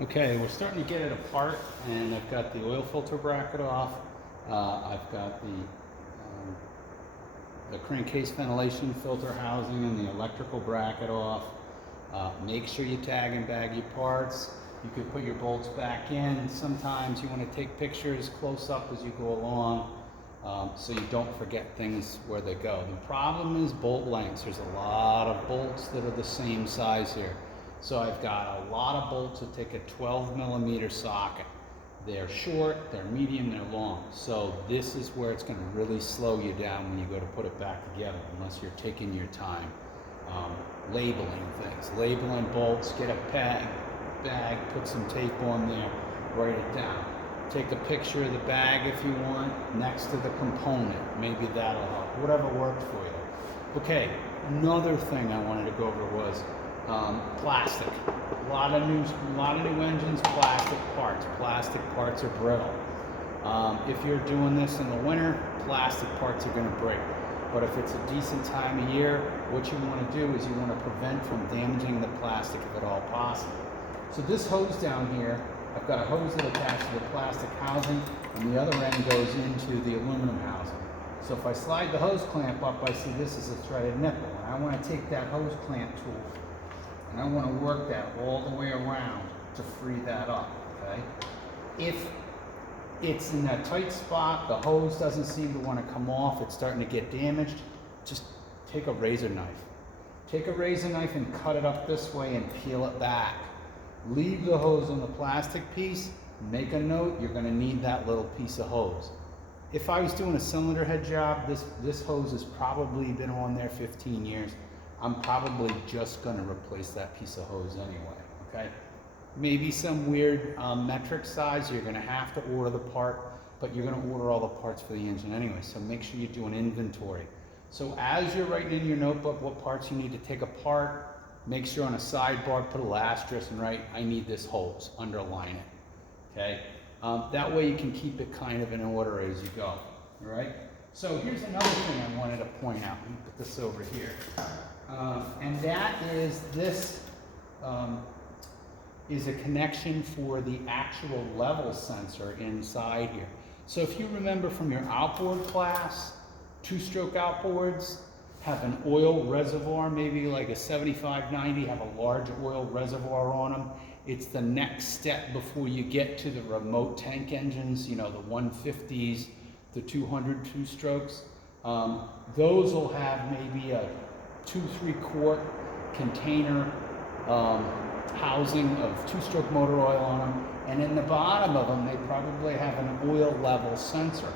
Okay, we're starting to get it apart, and I've got the oil filter bracket off. I've got the crankcase ventilation filter housing and the electrical bracket off. Make sure you tag and bag your parts. You can put your bolts back in. Sometimes you want to take pictures close up as you go along, so you don't forget things where they go. The problem is bolt lengths. There's a lot of bolts that are the same size here. So I've got a lot of bolts that take a 12 millimeter socket. They're short, they're medium, they're long. So this is where it's going to really slow you down when you go to put it back together, unless you're taking your time labeling things. Labeling bolts, get a bag, put some tape on there, write it down. Take a picture of the bag if you want, next to the component. Maybe that'll help, whatever works for you. Okay, another thing I wanted to go over was plastic. A lot of new engines, plastic parts. Plastic parts are brittle. If you're doing this in the winter, plastic parts are going to break. But if it's a decent time of year, what you want to do is you want to prevent from damaging the plastic if at all possible. So this hose down here, I've got a hose that attaches to the plastic housing, and the other end goes into the aluminum housing. So if I slide the hose clamp up, I see this is a threaded nipple. And I want to take that hose clamp tool and I want to work that all the way around to free that up, okay? If it's in a tight spot, the hose doesn't seem to want to come off, it's starting to get damaged, just take a razor knife. Take a razor knife and cut it up this way and peel it back. Leave the hose on the plastic piece, make a note, you're going to need that little piece of hose. If I was doing a cylinder head job, this hose has probably been on there 15 years. I'm probably just going to replace that piece of hose anyway, okay? Maybe some weird metric size, you're going to have to order the part, but you're going to order all the parts for the engine anyway, so make sure you do an inventory. So as you're writing in your notebook what parts you need to take apart, make sure on a sidebar, put a asterisk and write, I need this hose, underline it, okay? That way you can keep it kind of in order as you go, all right? So here's another thing I wanted to point out. Let me put this over here. And that is this is a connection for the actual level sensor inside here. So if you remember from your outboard class, two-stroke outboards have an oil reservoir, maybe like a 75-90, have a large oil reservoir on them. It's the next step before you get to the remote tank engines, you know, the 150s, the 200 two-strokes. Those will have maybe a 2-3 quart container housing of two-stroke motor oil on them, and in the bottom of them they probably have an oil level sensor.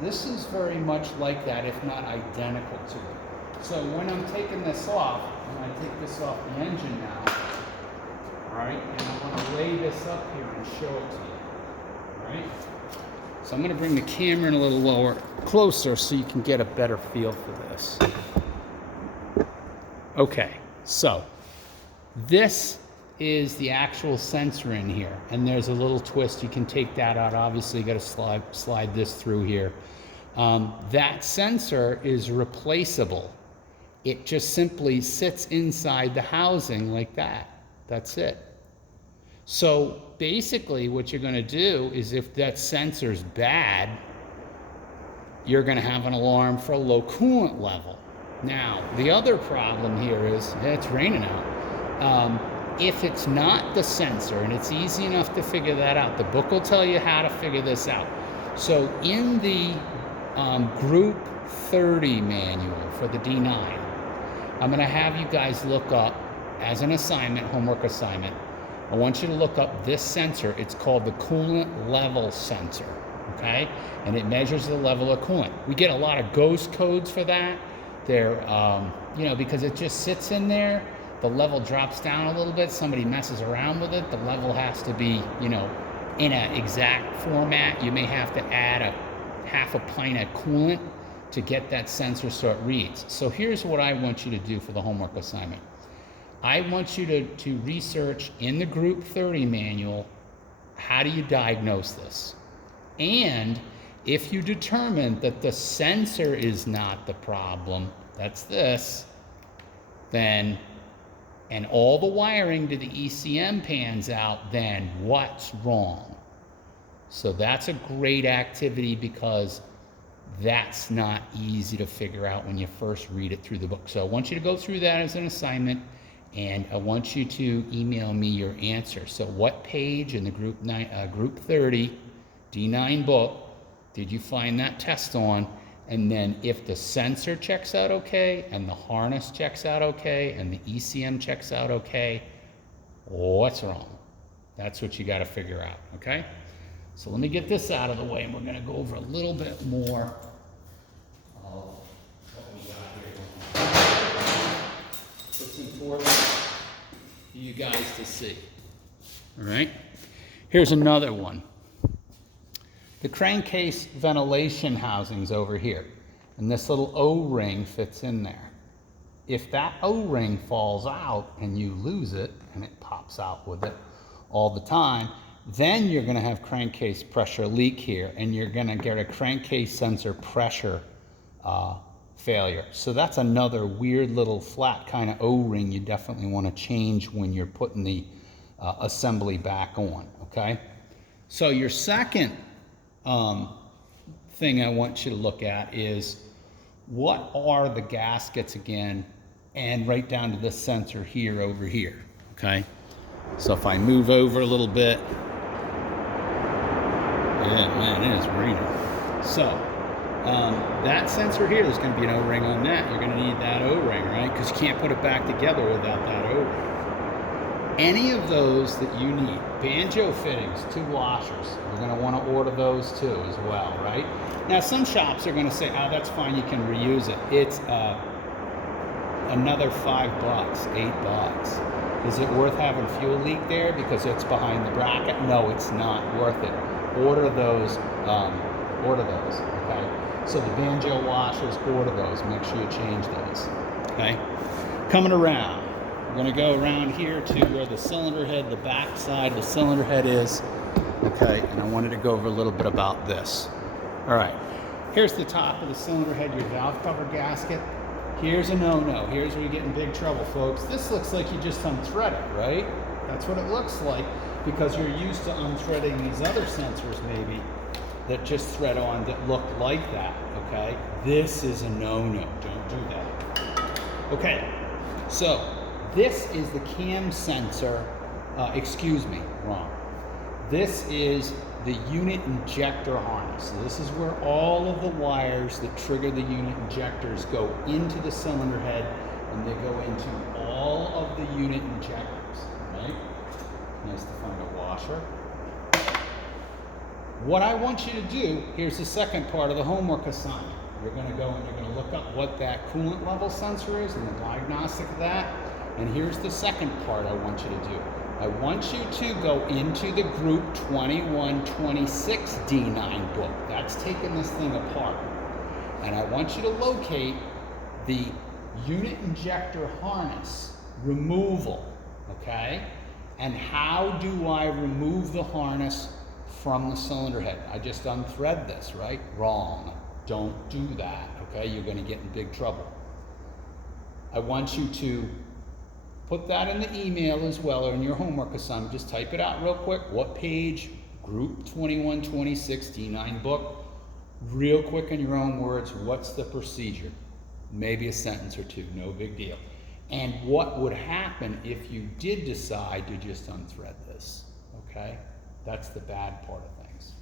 This is very much like that, if not identical to it. So when I'm taking this off, and I take this off the engine now, all right, and I want to lay this up here and show it to you, all right? So I'm going to bring the camera in a little closer so you can get a better feel for this. Okay, so this is the actual sensor in here, and there's a little twist. You can take that out. Obviously, you got to slide this through here. That sensor is replaceable. It just simply sits inside the housing like that. That's it. So basically, what you're going to do is if that sensor's bad, you're going to have an alarm for a low coolant level. Now, the other problem here is, it's raining out. If it's not the sensor, and it's easy enough to figure that out, the book will tell you how to figure this out. So in the Group 30 manual for the D9, I'm going to have you guys look up, as an assignment, homework assignment, I want you to look up this sensor. It's called the coolant level sensor, okay? And it measures the level of coolant. We get a lot of ghost codes for that. They're, you know, because it just sits in there, the level drops down a little bit, somebody messes around with it, the level has to be, you know, in an exact format. You may have to add a half a pint of coolant to get that sensor so it reads. So here's what I want you to do for the homework assignment. I want you to research in the Group 30 manual, how do you diagnose this? And if you determine that the sensor is not the problem, that's this, then and all the wiring to the ECM pans out, then what's wrong? So that's a great activity because that's not easy to figure out when you first read it through the book. So I want you to go through that as an assignment, and I want you to email me your answer. So what page in the group 30 D9 book did you find that test on? And then if the sensor checks out okay, and the harness checks out okay, and the ECM checks out okay, what's wrong? That's what you got to figure out, okay? So let me get this out of the way, and we're going to go over a little bit more of what we got here. It's important for you guys to see. All right? Here's another one. The crankcase ventilation housing's over here, and this little O-ring fits in there. If that O-ring falls out and you lose it, and it pops out with it all the time, then you're going to have crankcase pressure leak here, and you're going to get a crankcase sensor pressure failure. So that's another weird little flat kind of O-ring you definitely want to change when you're putting the assembly back on, okay? So your second thing I want you to look at is, what are the gaskets again, and right down to this sensor here over here, okay? So if I move over a little bit, yeah, man, it is raining. So that sensor here, there's going to be an O-ring on that. You're going to need that O-ring, right? Because you can't put it back together without that O-ring. Any of those that you need, banjo fittings, 2 washers, you're going to want to order those too as well, right? Now some shops are going to say, oh, that's fine, you can reuse it. It's another $5, $8. Is it worth having fuel leak there because it's behind the bracket? No, it's not worth it. Order those, okay? So the banjo washers, order those, make sure you change those, okay? Coming around. We're going to go around here to where the cylinder head, the back side of the cylinder head is. Okay, and I wanted to go over a little bit about this. All right, here's the top of the cylinder head, your valve cover gasket. Here's a no-no. Here's where you get in big trouble, folks. This looks like you just unthread it, right? That's what it looks like, because you're used to unthreading these other sensors maybe that just thread on that look like that, okay? This is a no-no. Don't do that. Okay, so this is the cam sensor, wrong. This is the unit injector harness. So this is where all of the wires that trigger the unit injectors go into the cylinder head, and they go into all of the unit injectors, right? Nice to find a washer. What I want you to do, here's the second part of the homework assignment. You're gonna go and you're gonna look up what that coolant level sensor is and the diagnostic of that. And here's the second part I want you to do. I want you to go into the group 2126 D9 book. That's taking this thing apart. And I want you to locate the unit injector harness removal, okay? And how do I remove the harness from the cylinder head? I just unthread this, right? Wrong. Don't do that, okay? You're gonna get in big trouble. I want you to put that in the email as well, or in your homework assignment. Just type it out real quick. What page? Group 2126 D9 book. Real quick in your own words, what's the procedure? Maybe a sentence or two, no big deal. And what would happen if you did decide to just unthread this, okay? That's the bad part of things.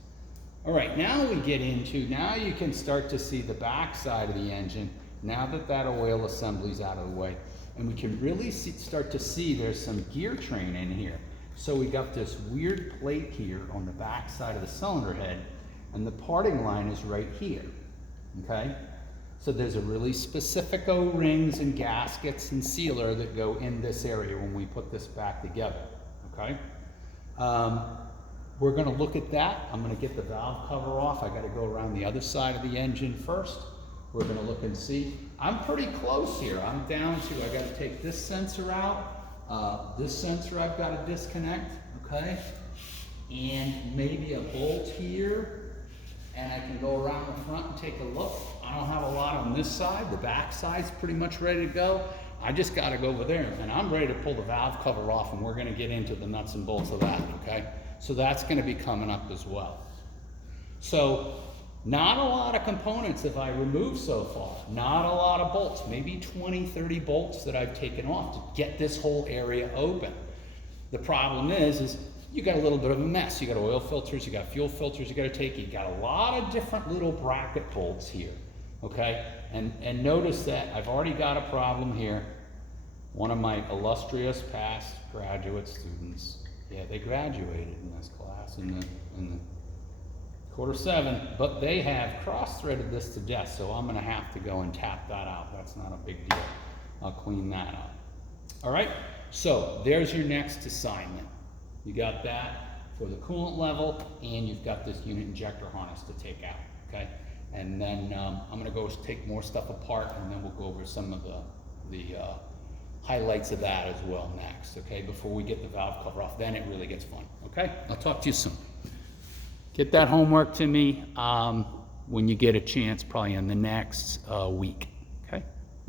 All right, now we get into, now you can start to see the back side of the engine, now that that oil assembly's out of the way. And we can really start to see there's some gear train in here. So we got this weird plate here on the back side of the cylinder head, and the parting line is right here, okay? So there's a really specific O-rings and gaskets and sealer that go in this area when we put this back together, okay? We're gonna look at that. I'm gonna get the valve cover off. I gotta go around the other side of the engine first. We're gonna look and see. I'm pretty close here. I'm down to, I gotta take this sensor out. This sensor I've gotta disconnect, okay? And maybe a bolt here. And I can go around the front and take a look. I don't have a lot on this side. The back side's pretty much ready to go. I just got to go over there and I'm ready to pull the valve cover off, and we're going to get into the nuts and bolts of that, okay? So that's going to be coming up as well. So not a lot of components have I removed so far. Not a lot of bolts, maybe 20, 30 bolts that I've taken off to get this whole area open. The problem is you got a little bit of a mess. You got oil filters, you got fuel filters you got to take. You got a lot of different little bracket bolts here, okay? And notice that I've already got a problem here. One of my illustrious past graduate students, yeah, they graduated in this class in the Q7, but they have cross-threaded this to death, so I'm gonna have to go and tap that out. That's not a big deal. I'll clean that up. All right, so there's your next assignment. You got that for the coolant level, and you've got this unit injector harness to take out, okay? And then I'm gonna go take more stuff apart, and then we'll go over some of the highlights of that as well next, okay? Before we get the valve cover off, then it really gets fun, okay? I'll talk to you soon. Get that homework to me when you get a chance, probably in the next week.